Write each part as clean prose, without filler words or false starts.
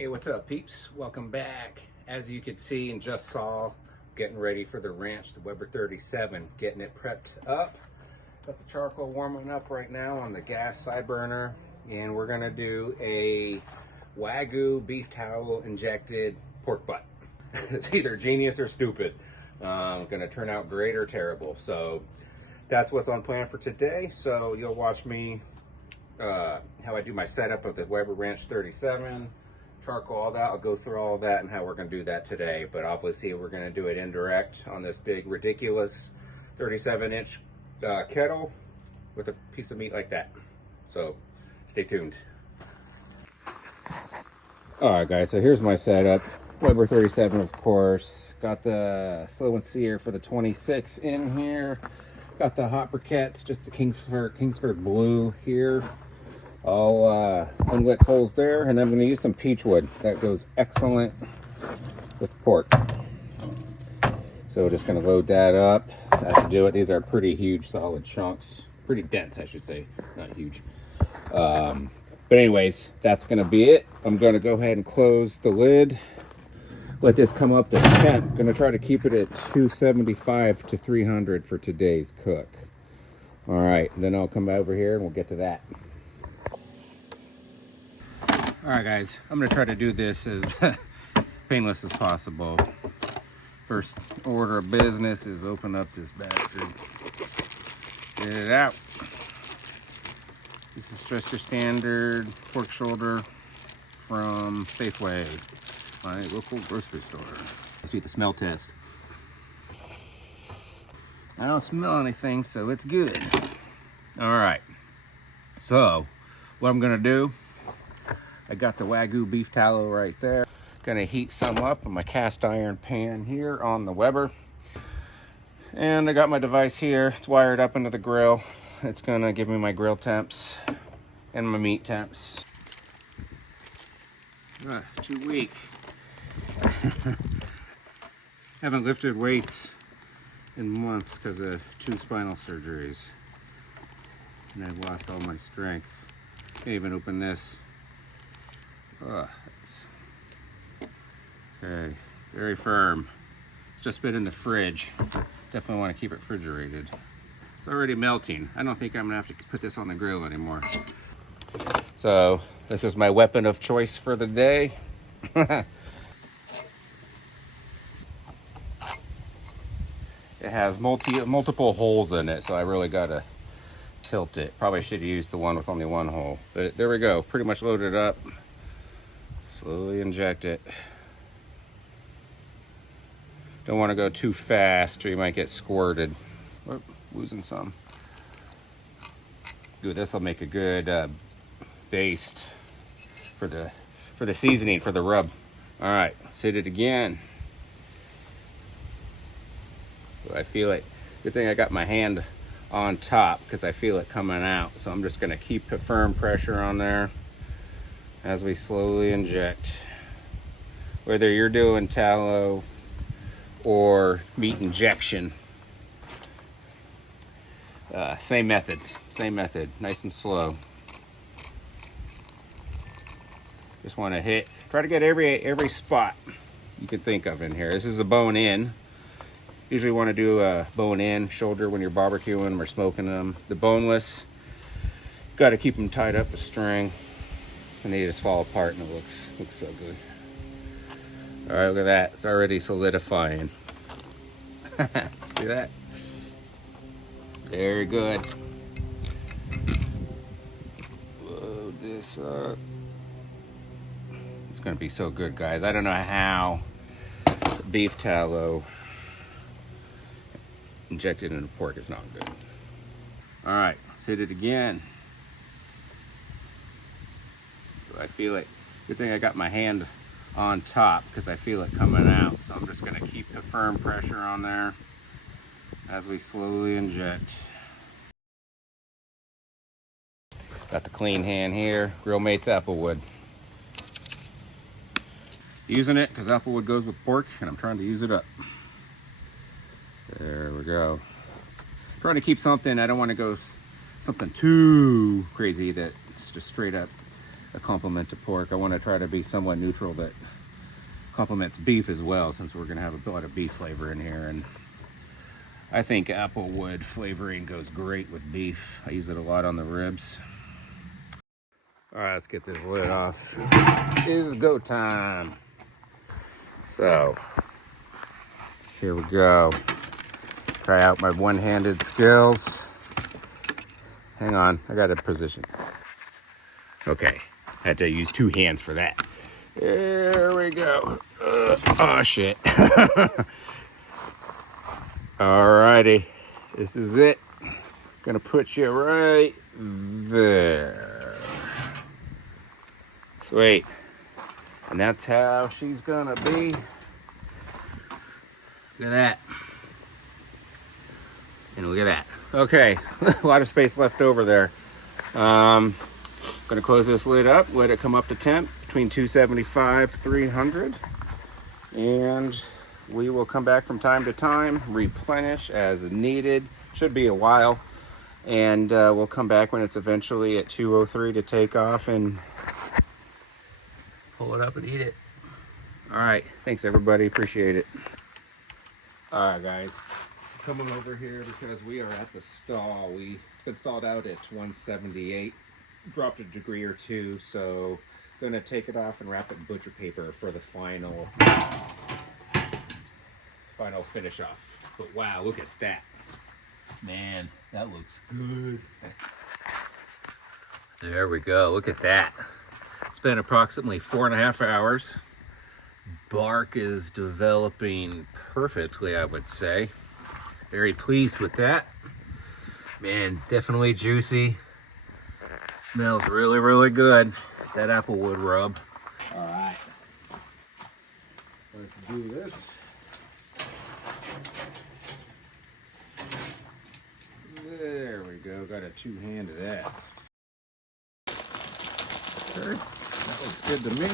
Hey, what's up, peeps? Welcome back. As you can see and just saw, getting ready for the ranch, the Weber 37, getting it prepped up. Got the charcoal warming up right now on the gas side burner, and we're gonna do a Wagyu beef tallow injected pork butt. It's either genius or stupid. Gonna turn out great or terrible. So that's what's on plan for today. So you'll watch me how I do my setup of the Weber Ranch 37. Charcoal, all that. I'll go through all that and how we're going to do that today. But obviously we're going to do it indirect on this big ridiculous 37-inch kettle with a piece of meat like that. So stay tuned. Alright guys, so here's my setup. Weber 37, of course. Got the slow and sear for the 26 in here. Got the hot briquettes, just the Kingsford Blue here. All unlit coals there, and I'm going to use some peach wood. That goes excellent with pork. So we're just going to load that up. That should do it. These are pretty huge, solid chunks. Pretty dense, I should say. Not huge. But anyways, that's going to be it. I'm going to go ahead and close the lid. Let this come up to temp. I'm going to try to keep it at 275 to 300 for today's cook. All right, then I'll come over here and we'll get to that. All right, guys, I'm going to try to do this as painless as possible. First order of business is open up this bastard. Get it out. This is just your standard pork shoulder from Safeway, my local grocery store. Let's do the smell test. I don't smell anything, so it's good. All right, so what I'm going to do, I got the Wagyu beef tallow right there. Gonna heat some up in my cast iron pan here on the Weber. And I got my device here. It's wired up into the grill. It's gonna give me my grill temps and my meat temps. Too weak. Haven't lifted weights in months because of 2 spinal surgeries. And I've lost all my strength. Can't even open this. Okay, very firm. It's just been in the fridge. Definitely want to keep it refrigerated. It's already melting. I don't think I'm gonna have to put this on the grill anymore. So this is my weapon of choice for the day. It has multiple holes in it, so I really gotta tilt it. Probably should have used the one with only one hole, but there we go. Pretty much loaded up. Slowly inject it. Don't want to go too fast or you might get squirted. Oh, losing some. Good, this will make a good baste for the seasoning, for the rub. All right, let's hit it again. Oh, I feel it. Good thing I got my hand on top because I feel it coming out. So I'm just gonna keep a firm pressure on there as we slowly inject. Whether you're doing tallow or meat injection, same method, nice and slow. Just want to try to get every spot you can think of in here. This is a bone in. Usually want to do a bone in shoulder when you're barbecuing them or smoking them. The boneless, got to keep them tied up with string. And they just fall apart and it looks so good. All right, look at that. It's already solidifying. See that? Very good. Load this up. It's gonna be so good, guys. I don't know how beef tallow injected into pork is not good. All right, let's hit it again. I feel it. Good thing I got my hand on top because I feel it coming out. So I'm just going to keep the firm pressure on there as we slowly inject. Got the clean hand here. Grill Mates Applewood. Using it because applewood goes with pork and I'm trying to use it up. There we go. Trying to keep something, I don't want to go something too crazy that's just straight up a complement to pork. I want to try to be somewhat neutral that complements beef as well, since we're going to have a lot of beef flavor in here. And I think applewood flavoring goes great with beef. I use it a lot on the ribs. All right, let's get this lid off. It is go time. So here we go. Try out my one-handed skills. Hang on, I got a position. Okay, had to use two hands for that. There we go. Oh shit. Alrighty, this is it. Gonna put you right there. Sweet. And that's how she's gonna be. Look at that. And look at that. Okay, a lot of space left over there. Gonna close this lid up, let it come up to temp between 275, 300. And we will come back from time to time, replenish as needed. Should be a while. And we'll come back when it's eventually at 203 to take off and pull it up and eat it. All right, thanks everybody, appreciate it. All right guys, coming over here because we are at the stall. We've been stalled out at 178, dropped a degree or two, so gonna take it off and wrap it in butcher paper for the final finish off. But wow, look at that. Man, that looks good. There we go, look at that. It's been approximately 4.5 hours. Bark is developing perfectly, I would say. Very pleased with that. Man, definitely juicy. Smells really, really good. That applewood rub. All right. Let's do this. There we go. Got a two-hand of that. Sure. That looks good to me.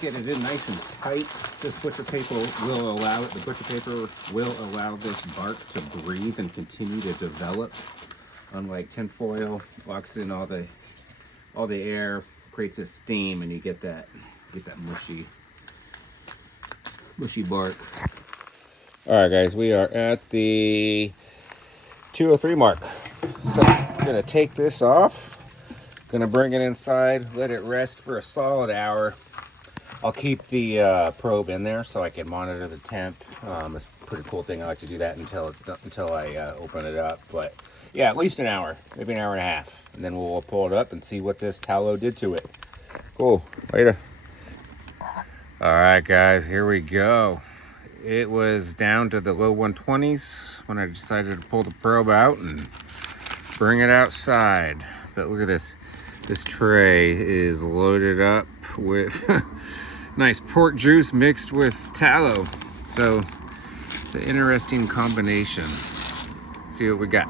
Get it in nice and tight. This butcher paper will allow it. The butcher paper will allow this bark to breathe and continue to develop. Unlike tinfoil, locks in all the air, creates a steam, and you get that mushy bark. All right, guys, we are at the 203 mark. So I'm gonna take this off. Gonna bring it inside, let it rest for a solid hour. I'll keep the probe in there so I can monitor the temp. It's a pretty cool thing. I like to do that until it's done, until I open it up. But yeah, at least an hour, maybe an hour and a half, and then we'll pull it up and see what this tallow did to it. Cool. Later. All right, guys, here we go. It was down to the low 120s when I decided to pull the probe out and bring it outside. But look at this. This tray is loaded up with nice pork juice mixed with tallow. So it's an interesting combination. Let's see what we got.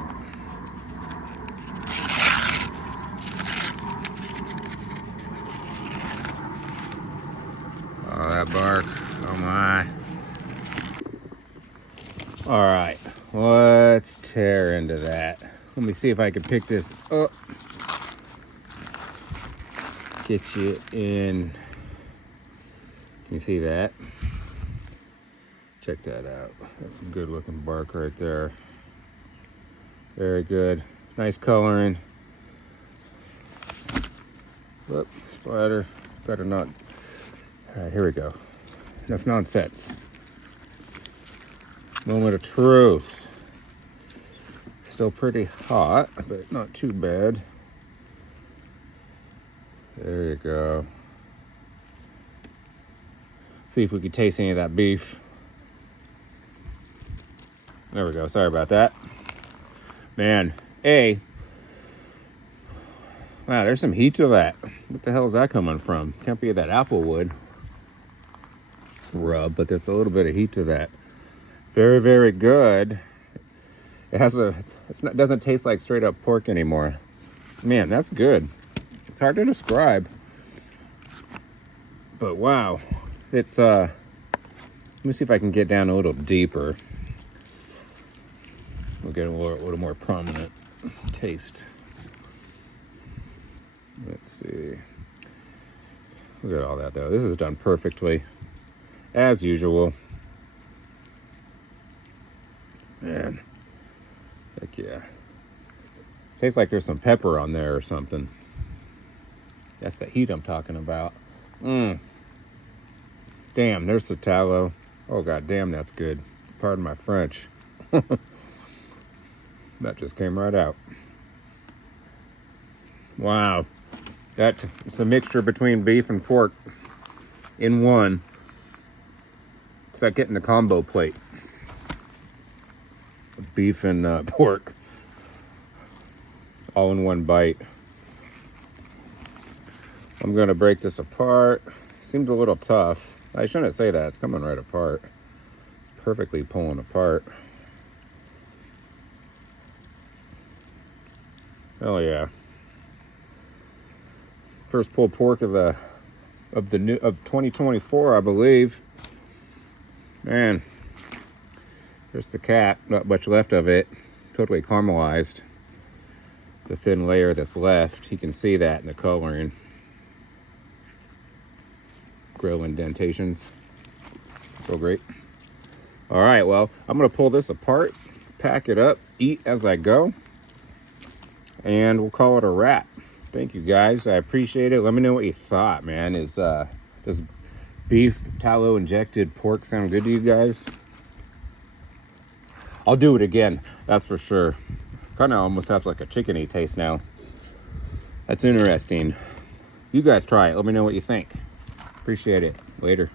Oh, that bark. Oh my. All right, let's tear into that. Let me see if I can pick this up. Get you in. Can you see that? Check that out. That's some good looking bark right there. Very good. Nice coloring. Whoop, splatter. Better not. All right, here we go. Enough nonsense. Moment of truth. Still pretty hot, but not too bad. There you go. See if we could taste any of that beef. There we go. Sorry about that. Man, wow, there's some heat to that. What the hell is that coming from? Can't be that applewood rub, but there's a little bit of heat to that. Very, very good. It has doesn't taste like straight up pork anymore. Man, that's good. It's hard to describe, but wow, it's let me see if I can get down a little deeper. We'll get a little more prominent taste. Let's see. Look at all that though. This is done perfectly, as usual. Man, heck yeah. Tastes like there's some pepper on there or something. That's the heat I'm talking about. Damn, there's the tallow. Oh, god damn, that's good. Pardon my French. That just came right out. Wow. It's a mixture between beef and pork in one. It's like getting the combo plate of beef and pork all in one bite. I'm going to break this apart. Seems a little tough. I shouldn't say that. It's coming right apart. It's perfectly pulling apart. Oh yeah. First pulled pork of 2024, I believe. Man, there's the cap. Not much left of it. Totally caramelized. The thin layer that's left. You can see that in the coloring. Grill indentations. So great. All right, well, I'm gonna pull this apart, pack it up, eat as I go, and we'll call it a wrap. Thank you guys. I appreciate it. Let me know what you thought, man. Does beef tallow injected pork sound good to you guys? I'll do it again. That's for sure. Kind of almost has like a chickeny taste now. That's interesting. You guys try it. Let me know what you think. Appreciate it. Later.